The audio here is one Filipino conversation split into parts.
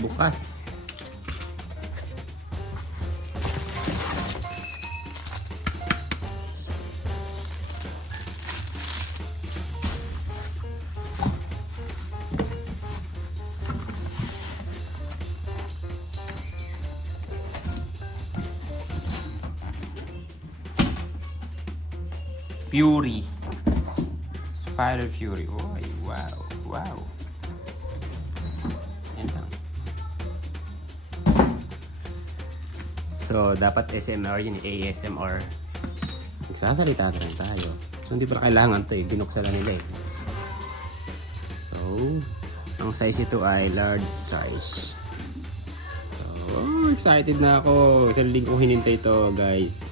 bukas. Fury. Spider Fury. Oh, wow. Wow. Yan lang. So, dapat SMR yun, ASMR. Nagsasalita na rin tayo. So, hindi pala kailangan ito eh. Binuksan na nila eh. So, ang size ito ay large size. So, excited na ako. Isang linggo hinintay ito, guys.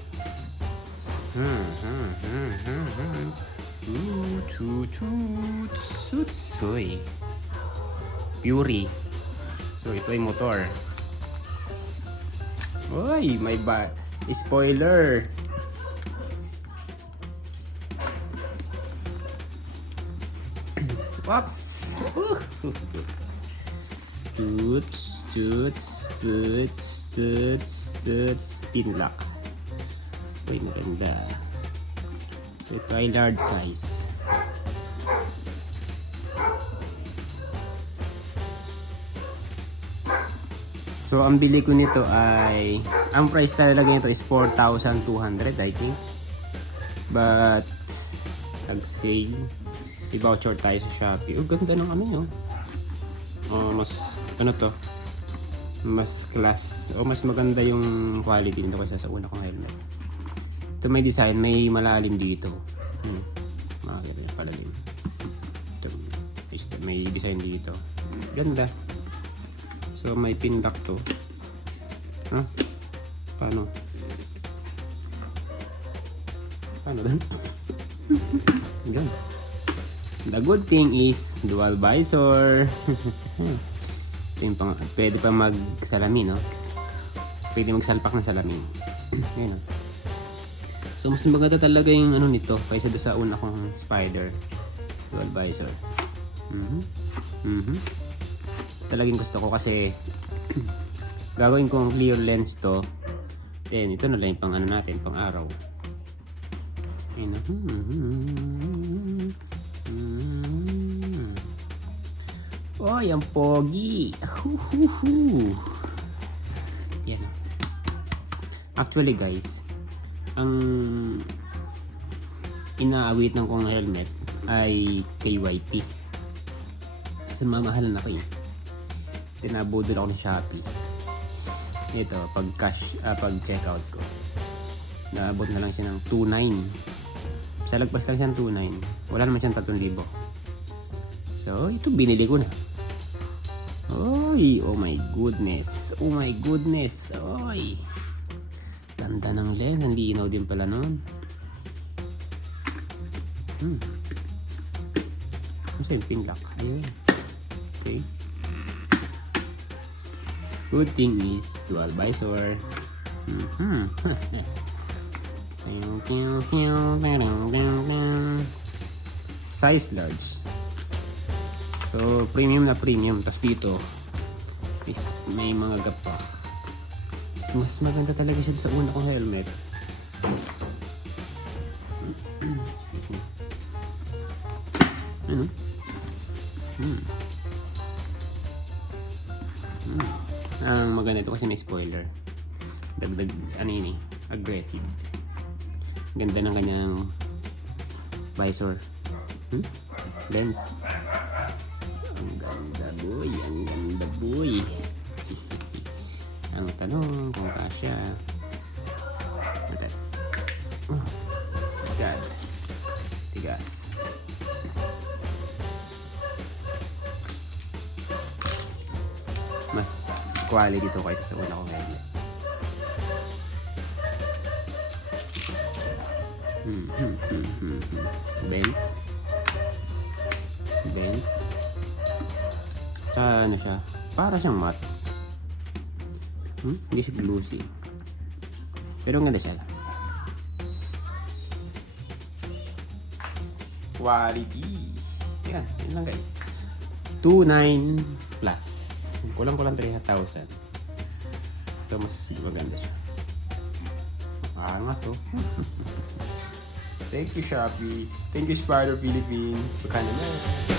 Soy. Fury. So, ito ay motor. Uy, may spoiler. Whoops. Spin lock. Uy, maganda. So, ito ay large size. So, ang bili ko nito ay, ang price talaga nito is 4,200 I think. But, nag-sale. I-voucher tayo sa Shopee. Oh, ganda ng ano yun. Mas, ano to? Mas class. Mas maganda yung quality nito kaysa sa una kong helmet. Ito may design, may malalim dito. Makakita yung palalim. Ito, may design dito. Ganda. So may pin lock to. Paano? Paano din? Yan. The good thing is dual visor. Pwede pa magsalamin, no? Pwede magsalpak ng salamin. Ayun, no? So mas maganda talaga yung ano nito kaysa doon sa una kong Spider dual visor. Talagang gusto ko kasi gagawin kong clear lens to. Then ito na lang yung pang ano natin, pang araw. Ayun, no? Oh, yung pogi. Yan. Actually guys, ang inaawit ng kong helmet ay KYP. Kasi mamahalan ako eh. Tinabudol ako ng Shopee. Ito, pag checkout ko, naabot na lang siya ng 2,900. Sa lagpas lang siya ng 2,900. Wala naman siyang 3,000. So, ito binili ko na. Oy, oh my goodness. Oh my goodness. Oy. Ganda ng lens. Ang linaw din pala nun. Ano yung pin lock? Ayun. Okay. Good thing is dual visor. Size large. So premium na premium. Tapos dito is may mga gapak. Mas maganda talaga siya sa una kong helmet. Ano? Ang maganda ito kasi may spoiler. Dagdag, ano yun eh, aggressive. Ganda ng kanyang visor. Lens. Ang ganda boy, ang ganda boy. Ang tanong kung kasya. Oh God. Tigas. Mas quality to kaysa sa una kong helmet. Bent. Tsaka ano siya, para siyang matte. Hindi siya glossy. Pero ang ganda siya. Quality. Yan lang guys. 2,900 plus. Kulang-kulang 3,000. So, mas maganda siya. Angas, oh. Thank you, Shopee. Thank you, Spider Philippines. Baka naman.